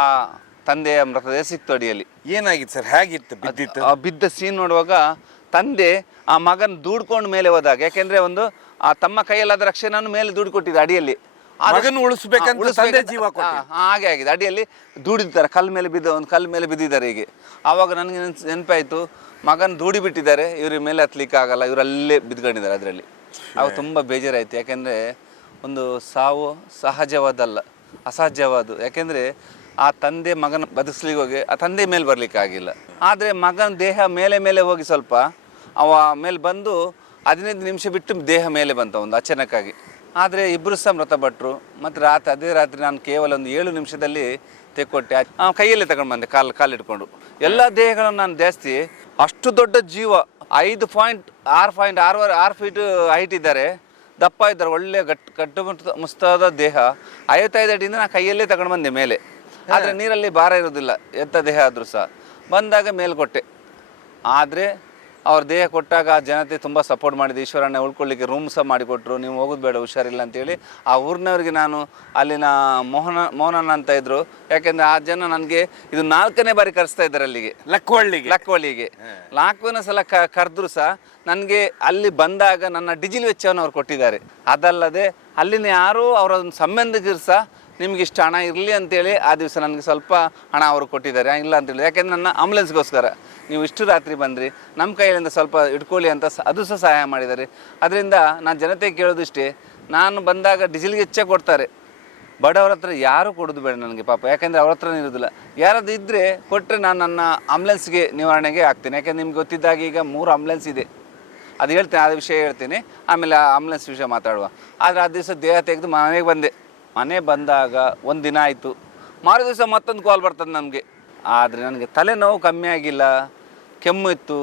ತಂದೆಯ ಮೃತದೇಹ ಸಿಕ್ತು ಅಡಿಯಲ್ಲಿ. ಏನಾಗಿತ್ತು ಸರ್, ಹೇಗಿತ್ತು ಬಿದ್ದಿತ್ತು? ಆ ಬಿದ್ದ ಸೀನ್ ನೋಡುವಾಗ ತಂದೆ ಆ ಮಗನ ದೂಡ್ಕೊಂಡು ಮೇಲೆ ಹೋದಾಗ, ಯಾಕೆಂದರೆ ಒಂದು ಆ ತಮ್ಮ ಕೈಯಲ್ಲಾದ ರಕ್ಷಣೆಯನ್ನು ಮೇಲೆ ದುಡ್ಡು ಕೊಟ್ಟಿದ್ದ ಅಡಿಯಲ್ಲಿ. ಮಗನ ಉಳಿಸ್ಬೇಕಂತ ತಂದೆ ಜೀವ ಕೊಟ್ಟ. ಹಾಗೆ ಆಗಿದೆ. ಅಡಿಯಲ್ಲಿ ದೂಡಿದ್ದಾರೆ, ಕಲ್ಲು ಮೇಲೆ ಬಿದ್ದಿದ್ದಾರೆ. ಹೀಗೆ ಆವಾಗ ನನಗೆ ನೆನಪಾಯಿತು, ಮಗನ ದೂಡಿ ಬಿಟ್ಟಿದ್ದಾರೆ, ಇವ್ರ ಮೇಲೆ ಹತ್ಲಿಕ್ಕೆ ಆಗಲ್ಲ, ಇವರಲ್ಲೇ ಬಿದ್ಕೊಂಡಿದ್ದಾರೆ ಅದರಲ್ಲಿ. ಅವಾಗ ತುಂಬ ಬೇಜಾರಾಯಿತು. ಯಾಕೆಂದರೆ ಒಂದು ಸಾವು ಸಹಜವಾದಲ್ಲ, ಅಸಹಜವಾದ. ಯಾಕೆಂದರೆ ಆ ತಂದೆ ಮಗನ ಬದುಕಿಸ್ಲಿಕ್ಕೆ ಹೋಗಿ ಆ ತಂದೆ ಮೇಲೆ ಬರಲಿಕ್ಕೆ ಆಗಿಲ್ಲ. ಆದರೆ ಮಗನ ದೇಹ ಮೇಲೆ ಹೋಗಿ ಸ್ವಲ್ಪ ಅವ ಮೇಲೆ ಬಂದು 15 ನಿಮಿಷ ಬಿಟ್ಟು ದೇಹ ಮೇಲೆ ಬಂತ ಒಂದು ಅಚಾನಕ್ಕಾಗಿ. ಆದರೆ ಇಬ್ಬರು ಸಹ ಮೃತಪಟ್ಟರು. ಮತ್ತು ಅದೇ ರಾತ್ರಿ ನಾನು ಕೇವಲ ಒಂದು 7 ನಿಮಿಷದಲ್ಲಿ ತೆಕ್ಕೊಟ್ಟೆ. ಕೈಯಲ್ಲೇ ತಗೊಂಡು ಬಂದೆ, ಕಾಲಿಟ್ಕೊಂಡು. ಎಲ್ಲ ದೇಹಗಳನ್ನು ನಾನು ಜಾಸ್ತಿ, ಅಷ್ಟು ದೊಡ್ಡ ಜೀವ, 5.6 ಫೀಟ್ ಹೈಟ್ ಇದ್ದಾರೆ, ದಪ್ಪ ಇದ್ದಾರೆ, ಒಳ್ಳೆ ಮುಸ್ತಾದ ದೇಹ, 55 ಅಡಿಯಿಂದ ನಾನು ಕೈಯಲ್ಲೇ ತಗೊಂಡು ಬಂದೆ ಮೇಲೆ. ಆದರೆ ನೀರಲ್ಲಿ ಭಾರ ಇರೋದಿಲ್ಲ, ಎತ್ತ ದೇಹ ಆದರೂ ಸಹ. ಬಂದಾಗ ಮೇಲ್ಕೊಟ್ಟೆ. ಆದರೆ ಅವ್ರ ದೇಹ ಕೊಟ್ಟಾಗ ಆ ಜನತೆ ತುಂಬ ಸಪೋರ್ಟ್ ಮಾಡಿದೆ. ಈಶ್ವರಣ್ಣ ಉಳ್ಕೊಳ್ಳಿಕ್ಕೆ ರೂಮ್ ಸಹ ಮಾಡಿಕೊಟ್ರು, ನೀವು ಹೋಗೋದು ಬೇಡ, ಹುಷಾರಿಲ್ಲ ಅಂತೇಳಿ. ಆ ಊರಿನವ್ರಿಗೆ ನಾನು ಅಲ್ಲಿನ ಮೋಹನಣ್ಣ ಅಂತ ಇದ್ರು. ಯಾಕೆಂದರೆ ಆ ಜನ ನನಗೆ ಇದು 4ನೇ ಬಾರಿ ಕರೆಸ್ತಾ ಇದ್ದಾರೆ ಅಲ್ಲಿಗೆ, ಲಕ್ವಳ್ಳಿಗೆ 4ನೇ ಸಲ ಕರೆದ್ರು ಸಹ ನನಗೆ ಅಲ್ಲಿ ಬಂದಾಗ ನನ್ನ ಡೀಸೆಲ್ ವೆಚ್ಚವನ್ನು ಅವ್ರು ಕೊಟ್ಟಿದ್ದಾರೆ. ಅದಲ್ಲದೆ ಅಲ್ಲಿನ ಯಾರೂ ಅವರ ಒಂದು ಸಂಬಂಧಿಕರು ಸಹ ನಿಮ್ಗೆ ಇಷ್ಟು ಹಣ ಇರಲಿ ಅಂತೇಳಿ ಆ ದಿವಸ ನನಗೆ ಸ್ವಲ್ಪ ಹಣ ಅವರು ಕೊಟ್ಟಿದ್ದಾರೆ. ಇಲ್ಲ ಅಂತೇಳಿ, ಯಾಕೆಂದರೆ ನನ್ನ ಆಂಬುಲೆನ್ಸ್ಗೋಸ್ಕರ ನೀವು ಇಷ್ಟು ರಾತ್ರಿ ಬಂದ್ರಿ, ನಮ್ಮ ಕೈಯಿಂದ ಸ್ವಲ್ಪ ಇಟ್ಕೊಳ್ಳಿ ಅಂತ ಅದು ಸಹ ಸಹಾಯ ಮಾಡಿದ್ದಾರೆ. ಅದರಿಂದ ನಾನು ಜನತೆಗೆ ಕೇಳೋದಿಷ್ಟೇ, ನಾನು ಬಂದಾಗ ಡೀಸೆಲ್ಗೆ ಹೆಚ್ಚಾಗಿ ಕೊಡ್ತಾರೆ, ಬಡವ್ರ ಹತ್ರ ಯಾರೂ ಕೊಡೋದು ಬೇಡ ನನಗೆ ಪಾಪ. ಯಾಕೆಂದರೆ ಅವ್ರ ಹತ್ರನೇ ಇರೋದಿಲ್ಲ. ಯಾರಾದ್ರು ಇದ್ದರೆ ಕೊಟ್ಟರೆ ನಾನು ನನ್ನ ಆಂಬುಲೆನ್ಸ್ಗೆ ನಿವಾರಣೆಗೆ ಆಗ್ತೀನಿ. ಯಾಕೆಂದರೆ ನಿಮ್ಗೆ ಗೊತ್ತಿದ್ದಾಗ ಈಗ 3 ಆಂಬುಲೆನ್ಸ್ ಇದೆ. ಅದು ಹೇಳ್ತೇನೆ, ಆ ವಿಷಯ ಹೇಳ್ತೀನಿ, ಆಮೇಲೆ ಆ ಆಂಬುಲೆನ್ಸ್ ವಿಷಯ ಮಾತಾಡುವ. ಆದರೆ ಆ ದಿವಸ ದೇಹ ತೆಗೆದು ಮನೆಗೆ ಬಂದೆ. ಮನೆ ಬಂದಾಗ 1 ದಿನ ಆಯಿತು, ಮಾರು ದಿವಸ ಮತ್ತೊಂದು ಕಾಲ್ ಬರ್ತದೆ ನಮಗೆ. ಆದರೆ ನನಗೆ ತಲೆನೋವು ಕಮ್ಮಿ ಆಗಿಲ್ಲ, ಕೆಮ್ಮು ಇತ್ತು.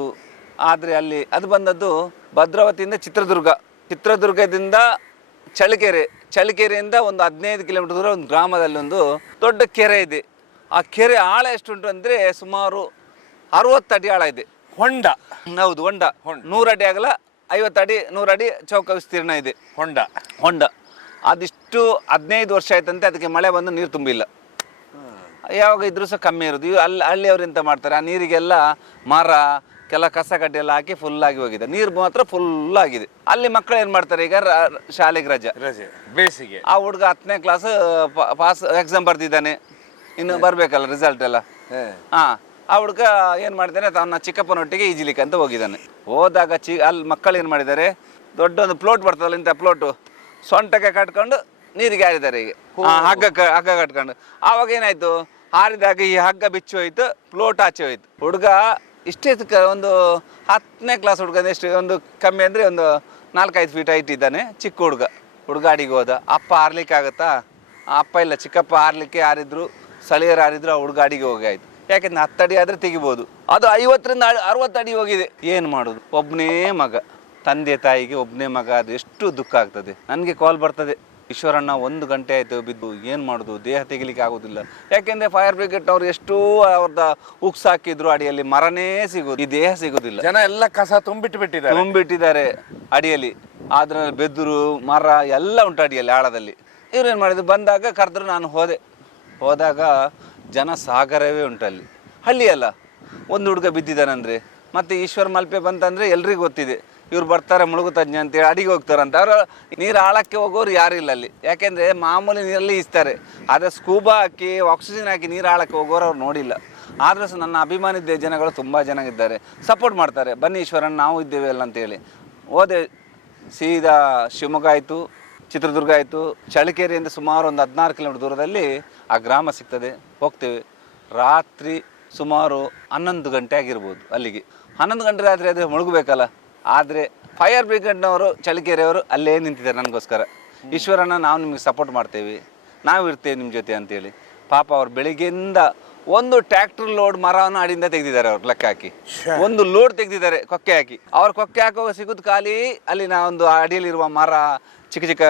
ಆದರೆ ಅಲ್ಲಿ ಅದು ಬಂದದ್ದು ಭದ್ರಾವತಿಯಿಂದ ಚಿತ್ರದುರ್ಗದಿಂದ ಚಳ್ಳಕೆರೆಯಿಂದ ಒಂದು 15 ಕಿಲೋಮೀಟರ್ ದೂರ ಒಂದು ಗ್ರಾಮದಲ್ಲಿ ಒಂದು ದೊಡ್ಡ ಕೆರೆ ಇದೆ. ಆ ಕೆರೆ ಆಳ ಎಷ್ಟುಂಟು ಅಂದರೆ ಸುಮಾರು 60 ಅಡಿ ಆಳ ಇದೆ. ಹೊಂಡ. ಹೌದು, ಹೊಂಡ. 100 ಅಡಿ ಆಗಲ್ಲ, 50 ಅಡಿ 100 ಅಡಿ ಚೌಕ ವಿಸ್ತೀರ್ಣ ಇದೆ ಹೊಂಡ. ಅದಿಷ್ಟು 15 ವರ್ಷ ಆಯ್ತಂತೆ. ಅದಕ್ಕೆ ಮಳೆ ಬಂದು ನೀರು ತುಂಬಿಲ್ಲ. ಯಾವಾಗ ಇದ್ರೂ ಸಹ ಕಮ್ಮಿ ಇರೋದು. ಹಳ್ಳಿಯವ್ರು ಎಂತ ಮಾಡ್ತಾರೆ, ಆ ನೀರಿಗೆಲ್ಲ ಮರ ಕೆಲ ಕಸ ಕಡ್ಡಿ ಎಲ್ಲ ಹಾಕಿ ಫುಲ್ಲಾಗಿ ಹೋಗಿದೆ, ನೀರು ಮಾತ್ರ ಫುಲ್ ಆಗಿದೆ. ಅಲ್ಲಿ ಮಕ್ಕಳು ಏನು ಮಾಡ್ತಾರೆ, ಈಗ ಶಾಲೆಗೆ ರಜೆ ಬೇಸಿಗೆ. ಆ ಹುಡುಗ 10ನೇ ಕ್ಲಾಸ್ ಪಾಸ್ ಎಕ್ಸಾಮ್ ಬರ್ತಿದ್ದಾನೆ, ಇನ್ನು ಬರಬೇಕಲ್ಲ ರಿಸಲ್ಟ್ ಎಲ್ಲ. ಆ ಹುಡುಗ ಏನು ಮಾಡಿದ್ದಾನೆ, ತನ್ನ ಚಿಕ್ಕಪ್ಪನೊಟ್ಟಿಗೆ ಈಜಲಿಕ್ಕೆ ಅಂತ ಹೋಗಿದ್ದಾನೆ. ಹೋದಾಗ ಅಲ್ಲಿ ಮಕ್ಕಳು ಏನು ಮಾಡಿದ್ದಾರೆ, ದೊಡ್ಡ ಒಂದು ಪ್ಲೋಟ್ ಬರ್ತದಲ್ಲ, ಇಂಥ ಪ್ಲೋಟು ಸೊಂಟಕ್ಕೆ ಕಟ್ಕೊಂಡು ನೀರಿಗೆ ಹಾರಿದ್ದಾರೆ. ಈಗ ಹಗ್ಗ ಕಟ್ಕೊಂಡು. ಆವಾಗ ಏನಾಯ್ತು, ಹಾರಿದಾಗ ಈ ಹಗ್ಗ ಬಿಚ್ಚಿ ಹೋಯ್ತು, ಪ್ಲೋಟ್ ಆಚೆ ಹೋಯ್ತು. ಹುಡುಗ ಇಷ್ಟೇ ಒಂದು 10ನೇ ಕ್ಲಾಸ್ ಹುಡುಗ, ಎಷ್ಟು ಒಂದು ಕಮ್ಮಿ ಅಂದರೆ ಒಂದು 4-5 ಫೀಟ್ ಹೈಟ್ ಇದ್ದಾನೆ, ಚಿಕ್ಕ ಹುಡುಗ ಅಡಿಗೆ ಹೋದ. ಅಪ್ಪ ಹಾರ್ಲಿಕ್ಕೆ ಆಗುತ್ತಾ? ಅಪ್ಪ ಇಲ್ಲ, ಚಿಕ್ಕಪ್ಪ ಹಾರಿದ್ರು, ಸ್ಥಳೀಯರು ಹಾರಿದ್ರು, ಆ ಹುಡುಗ ಅಡಿಗೆ ಹೋಗಿ ಆಯ್ತು. ಯಾಕೆಂದ್ರೆ 10 ಅಡಿ ಆದರೆ ತೆಗಿಬೋದು, ಅದು 50ರಿಂದ 60 ಅಡಿ ಹೋಗಿದೆ. ಏನು ಮಾಡೋದು, ಒಬ್ಬನೇ ಮಗ, ತಂದೆ ತಾಯಿಗೆ ಒಬ್ಬನೇ ಮಗ, ಅದು ಎಷ್ಟು ದುಃಖ ಆಗ್ತದೆ. ನನಗೆ ಕಾಲ್ ಬರ್ತದೆ, ಈಶ್ವರಣ್ಣ 1 ಗಂಟೆ ಆಯಿತು ಬಿದ್ದು, ಏನು ಮಾಡೋದು, ದೇಹ ತೆಗಿಲಿಕ್ಕೆ ಆಗೋದಿಲ್ಲ. ಯಾಕೆಂದರೆ ಫೈರ್ ಬ್ರಿಗೇಡ್ನವ್ರು ಎಷ್ಟು ಅವ್ರದ್ದು ಉಕ್ಸ್ ಹಾಕಿದ್ರು ಅಡಿಯಲ್ಲಿ ಮರನೇ ಸಿಗೋದು, ಈ ದೇಹ ಸಿಗೋದಿಲ್ಲ. ಜನ ಎಲ್ಲ ಕಸ ತುಂಬಿಟ್ಟಿದ್ದಾರೆ ಅಡಿಯಲ್ಲಿ. ಆದ್ರೆ ಬೆದರು ಮರ ಎಲ್ಲ ಉಂಟು ಅಡಿಯಲ್ಲಿ ಆಳದಲ್ಲಿ. ಇವ್ರು ಏನು ಮಾಡಿದ್ರು, ಬಂದಾಗ ಕರೆದ್ರು, ನಾನು ಹೋದಾಗ ಜನ ಸಾಗರವೇ ಉಂಟಲ್ಲಿ. ಹಳ್ಳಿಯಲ್ಲ, ಒಂದು ಹುಡುಗ ಬಿದ್ದಿದ್ದಾನಂದರೆ, ಮತ್ತು ಈಶ್ವರ್ ಮಲ್ಪೆ ಬಂತಂದರೆ ಎಲ್ರಿಗೂ ಗೊತ್ತಿದೆ, ಇವ್ರು ಬರ್ತಾರೆ ಮುಳುಗು ತಜ್ಞ ಅಂತೇಳಿ ಅಡಿಗೆ ಹೋಗ್ತಾರಂತ. ಅವರು ನೀರು ಆಳಕ್ಕೆ ಹೋಗೋರು ಯಾರು ಇಲ್ಲ ಅಲ್ಲಿ. ಯಾಕೆಂದರೆ ಮಾಮೂಲಿ ನೀರಲ್ಲಿ ಈಸ್ತಾರೆ, ಆದರೆ ಸ್ಕೂಬಾ ಹಾಕಿ ಆಕ್ಸಿಜನ್ ಹಾಕಿ ನೀರು ಆಳಕ್ಕೆ ಹೋಗೋರು ಅವ್ರು ನೋಡಿಲ್ಲ. ಆದರೂ ಸಹ ನನ್ನ ಅಭಿಮಾನಿ ಜನಗಳು ತುಂಬ ಜನ ಇದ್ದಾರೆ, ಸಪೋರ್ಟ್ ಮಾಡ್ತಾರೆ. ಬನ್ನಿ ಈಶ್ವರನ್, ನಾವು ಇದ್ದೇವೆ ಅಲ್ಲ ಅಂತೇಳಿ ಹೋದೆ. ಸೀದಾ ಶಿವಮೊಗ್ಗ ಆಯಿತು, ಚಿತ್ರದುರ್ಗ ಆಯಿತು, ಚಳ್ಳಕೆರೆಯಿಂದ ಸುಮಾರು ಒಂದು 16 ಕಿಲೋಮೀಟರ್ ದೂರದಲ್ಲಿ ಆ ಗ್ರಾಮ ಸಿಗ್ತದೆ. ಹೋಗ್ತೇವೆ. ರಾತ್ರಿ ಸುಮಾರು 11 ಗಂಟೆ ಆಗಿರ್ಬೋದು ಅಲ್ಲಿಗೆ. 11 ಗಂಟೆ ರಾತ್ರಿ ಆದರೆ ಮುಳುಗಬೇಕಲ್ಲ. ಆದರೆ ಫೈರ್ ಬ್ರಿಗೇಡ್ನವರು ಚಳ್ಳಕೆರೆಯವರು ಅಲ್ಲೇ ನಿಂತಿದ್ದಾರೆ ನನಗೋಸ್ಕರ. ಈಶ್ವರನ ನಾವು ನಿಮಗೆ ಸಪೋರ್ಟ್ ಮಾಡ್ತೇವೆ, ನಾವು ಇರ್ತೇವೆ ನಿಮ್ಮ ಜೊತೆ ಅಂತೇಳಿ. ಪಾಪ ಅವ್ರು ಬೆಳಿಗ್ಗೆಯಿಂದ ಒಂದು ಟ್ರ್ಯಾಕ್ಟರ್ ಲೋಡ್ ಮರವನ್ನು ಅಡಿಯಿಂದ ತೆಗೆದಿದ್ದಾರೆ. ಅವ್ರು ಲೆಕ್ಕ ಹಾಕಿ ಒಂದು ಲೋಡ್ ತೆಗೆದಿದ್ದಾರೆ ಕೊಕ್ಕೆ ಹಾಕಿ. ಅವ್ರು ಕೊಕ್ಕೆ ಹಾಕುವಾಗ ಸಿಗುದು ಖಾಲಿ ಅಲ್ಲಿನ ಒಂದು ಅಡಿಯಲ್ಲಿರುವ ಮರ, ಚಿಕ್ಕ ಚಿಕ್ಕ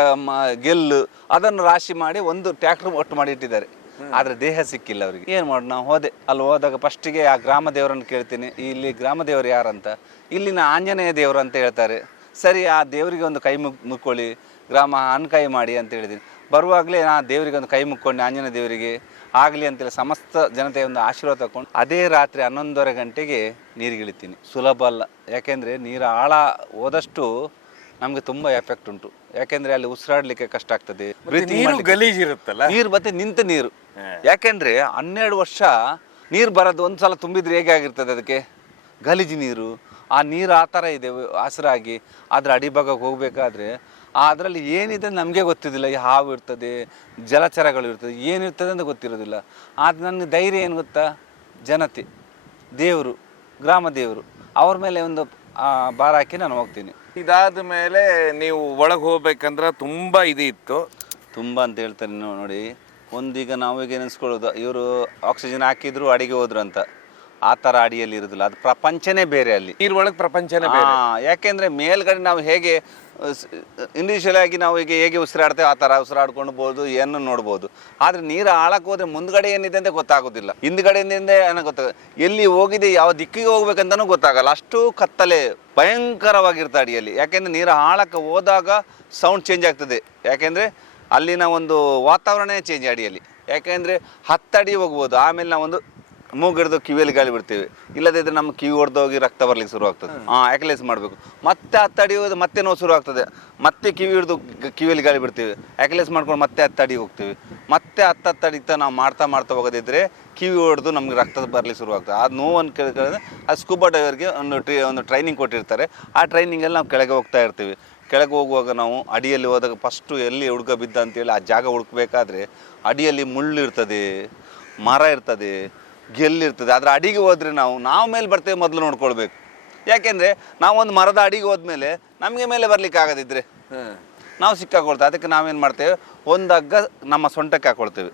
ಗೆಲ್ಲು, ಅದನ್ನು ರಾಶಿ ಮಾಡಿ ಒಂದು ಟ್ರ್ಯಾಕ್ಟರ್ ಒಟ್ಟು ಮಾಡಿ ಇಟ್ಟಿದ್ದಾರೆ. ಆದರೆ ದೇಹ ಸಿಕ್ಕಿಲ್ಲ ಅವರಿಗೆ. ಏನು ಮಾಡೋದು? ನಾವು ಹೋದೆ. ಅಲ್ಲಿ ಹೋದಾಗ ಫಸ್ಟಿಗೆ ಆ ಗ್ರಾಮ ದೇವರನ್ನು ಕೇಳ್ತೀನಿ, ಇಲ್ಲಿ ಗ್ರಾಮ ದೇವರು ಯಾರಂತ. ಇಲ್ಲಿನ ಆಂಜನೇಯ ದೇವರು ಅಂತ ಹೇಳ್ತಾರೆ. ಸರಿ, ಆ ದೇವರಿಗೆ ಒಂದು ಕೈ ಮುಕ್ಕೊಳ್ಳಿ, ಗ್ರಾಮ ಅನ್ಕೈ ಮಾಡಿ ಅಂತ ಹೇಳಿದ್ದೀನಿ. ಬರುವಾಗಲೇ ನಾ ದೇವರಿಗೆ ಒಂದು ಕೈ ಮುಕ್ಕೊಂಡು ಆಂಜನೇಯ ದೇವರಿಗೆ ಆಗಲಿ ಅಂತೇಳಿ ಸಮಸ್ತ ಜನತೆಯ ಒಂದು ಆಶೀರ್ವಾದ ತಗೊಂಡು ಅದೇ ರಾತ್ರಿ 11:30 ಗಂಟೆಗೆ ನೀರಿಗಿಳಿತೀನಿ. ಸುಲಭ ಅಲ್ಲ, ಯಾಕೆಂದರೆ ನೀರು ಆಳ ಹೋದಷ್ಟು ನಮಗೆ ತುಂಬ ಎಫೆಕ್ಟ್ ಉಂಟು. ಯಾಕೆಂದರೆ ಅಲ್ಲಿ ಉಸಿರಾಡಲಿಕ್ಕೆ ಕಷ್ಟ ಆಗ್ತದೆ, ಗಲೀಜಿರುತ್ತಲ್ಲ ನೀರು ಮತ್ತೆ ನಿಂತ ನೀರು. ಯಾಕೆಂದರೆ 12 ವರ್ಷ ನೀರು ಬರೋದು ಒಂದು ಸಲ ತುಂಬಿದ್ರೆ ಹೇಗೆ ಆಗಿರ್ತದೆ ಅದಕ್ಕೆ ಗಲೀಜು ನೀರು. ಆ ನೀರು ಆ ಥರ ಇದೆ ಹಸಿರಾಗಿ. ಅದರ ಅಡಿಭಾಗಕ್ಕೆ ಹೋಗಬೇಕಾದ್ರೆ ಅದರಲ್ಲಿ ಏನಿದೆ ನಮಗೆ ಗೊತ್ತಿದ್ದಿಲ್ಲ. ಈ ಹಾವು ಇರ್ತದೆ, ಜಲಚರಗಳು ಇರ್ತದೆ, ಏನಿರ್ತದೆ ಅಂತ ಗೊತ್ತಿರೋದಿಲ್ಲ. ಆದರೆ ನನಗೆ ಧೈರ್ಯ ಏನು ಗೊತ್ತಾ? ಜನತೆ, ದೇವರು, ಗ್ರಾಮ ದೇವರು, ಅವ್ರ ಮೇಲೆ ಒಂದು ಭಾರ ಹಾಕಿ ನಾನು ಹೋಗ್ತೀನಿ. ಇದಾದ ಮೇಲೆ ನೀವು ಒಳಗೆ ಹೋಗ್ಬೇಕಂದ್ರೆ ತುಂಬಾ ಇತ್ತು. ತುಂಬ ಅಂತ ಹೇಳ್ತಾರೆ ನೋಡಿ. ಒಂದೀಗ ನಾವೀಗ ನೆನೆಸ್ಕೊಳ್ಳೋದು, ಇವರು ಆಕ್ಸಿಜನ್ ಹಾಕಿದ್ರು ಅಡಿಗೆ ಹೋದ್ರು ಅಂತ. ಆ ಥರ ಅಡಿಯಲ್ಲಿ ಇರೋದಿಲ್ಲ. ಅದು ಪ್ರಪಂಚನೇ ಬೇರೆ ಅಲ್ಲಿ. ನೀರೊಳಗೆ ಪ್ರಪಂಚನೇ ಬೇರೆ. ಯಾಕೆಂದರೆ ಮೇಲ್ಗಡೆ ನಾವು ಹೇಗೆ ಇಂಡಿವಿಜುವಲ್ ಆಗಿ ನಾವು ಈಗ ಹೇಗೆ ಉಸಿರಾಡ್ತೇವೆ ಆ ಥರ ಉಸಿರಾಡ್ಕೊಂಡ್ಬೋದು, ಏನು ನೋಡ್ಬೋದು. ಆದರೆ ನೀರು ಆಳಕ್ಕೆ ಹೋದರೆ ಮುಂದ್ಗಡೆ ಏನಿದೆ ಅಂತ ಗೊತ್ತಾಗೋದಿಲ್ಲ, ಹಿಂದ್ಗಡೆಯಿಂದ ಏನೋ ಗೊತ್ತಾಗ, ಎಲ್ಲಿ ಹೋಗಿದೆ, ಯಾವ ದಿಕ್ಕಿಗೆ ಹೋಗ್ಬೇಕಂತನೂ ಗೊತ್ತಾಗಲ್ಲ. ಅಷ್ಟು ಕತ್ತಲೆ ಭಯಂಕರವಾಗಿರ್ತದೆ ಅಡಿಯಲ್ಲಿ. ಯಾಕೆಂದರೆ ನೀರು ಆಳಕ್ಕೆ ಹೋದಾಗ ಸೌಂಡ್ ಚೇಂಜ್ ಆಗ್ತದೆ. ಯಾಕೆಂದರೆ ಅಲ್ಲಿನ ಒಂದು ವಾತಾವರಣನೇ ಚೇಂಜ್ ಅಡಿಯಲ್ಲಿ. ಯಾಕೆಂದರೆ 10 ಅಡಿ ಹೋಗ್ಬೋದು, ಆಮೇಲೆ ನಾವೊಂದು ಮೂಗಿಡ್ದು ಕಿವಿಯಲ್ಲಿ ಗಾಳಿ ಬಿಡ್ತೇವೆ. ಇಲ್ಲದಿದ್ದರೆ ನಮ್ಮ ಕಿವಿ ಹೊಡೆದೋಗಿ ರಕ್ತ ಬರ್ಲಿಕ್ಕೆ ಶುರು ಆಗ್ತದೆ. ಆಕ್ಯುಲೈಸ್ ಮಾಡಬೇಕು. ಮತ್ತೆ 10 ಅಡಿ ಹೋದ್ರೆ ಮತ್ತೆ ನೋವು ಶುರು ಆಗ್ತದೆ. ಮತ್ತೆ ಕಿವಿ ಹಿಡಿದು ಕಿವಿಯಲ್ಲಿ ಗಾಳಿ ಬಿಡ್ತೇವೆ, ಆಕ್ಯುಲೈಸ್ ಮಾಡ್ಕೊಂಡು ಮತ್ತೆ 10 ಅಡಿ ಹೋಗ್ತೇವೆ. ಮತ್ತೆ 10 ಅಡಿ ನಾವು ಮಾಡ್ತಾ ಹೋಗೋದಿದ್ರೆ ಕಿವಿ ಹೊಡೆದು ನಮ್ಗೆ ರಕ್ತ ಬರಲಿಕ್ಕೆ ಶುರು ಆಗ್ತದೆ. ಆ ನೋವನ್ನು ಕೇಳಿದ್ರೆ ಅದು ಸ್ಕೂಬಾ ಡೈವರ್ಗೆ ಒಂದು ಟ್ರೈನಿಂಗ್ ಕೊಟ್ಟಿರ್ತಾರೆ. ಆ ಟ್ರೈನಿಂಗಲ್ಲಿ ನಾವು ಕೆಳಗೆ ಹೋಗ್ತಾ ಇರ್ತೀವಿ. ಕೆಳಗೆ ಹೋಗುವಾಗ ನಾವು ಅಡಿಯಲ್ಲಿ ಹೋದಾಗ ಫಸ್ಟು ಎಲ್ಲಿ ಹುಡುಗ ಬಿದ್ದ ಅಂತೇಳಿ ಆ ಜಾಗ ಹುಡುಕಬೇಕಾದ್ರೆ ಅಡಿಯಲ್ಲಿ ಮುಳ್ಳು ಇರ್ತದೆ, ಮರ ಇರ್ತದೆ, ಗೆಲ್ಲಿರ್ತದೆ. ಅದರ ಅಡಿಗೆ ಹೋದರೆ ನಾವು ಮೇಲೆ ಬರ್ತೇವೆ ಮೊದಲು ನೋಡ್ಕೊಳ್ಬೇಕು. ಯಾಕೆಂದರೆ ನಾವೊಂದು ಮರದ ಅಡಿಗೆ ಹೋದ್ಮೇಲೆ ನಮಗೆ ಮೇಲೆ ಬರಲಿಕ್ಕೆ ಆಗದಿದ್ದರೆ ನಾವು ಸಿಕ್ಕಾಕೊಳ್ತೇವೆ. ಅದಕ್ಕೆ ನಾವೇನು ಮಾಡ್ತೇವೆ, ಒಂದು ಹಗ್ಗ ನಮ್ಮ ಸೊಂಟಕ್ಕೆ ಹಾಕ್ಕೊಳ್ತೇವೆ.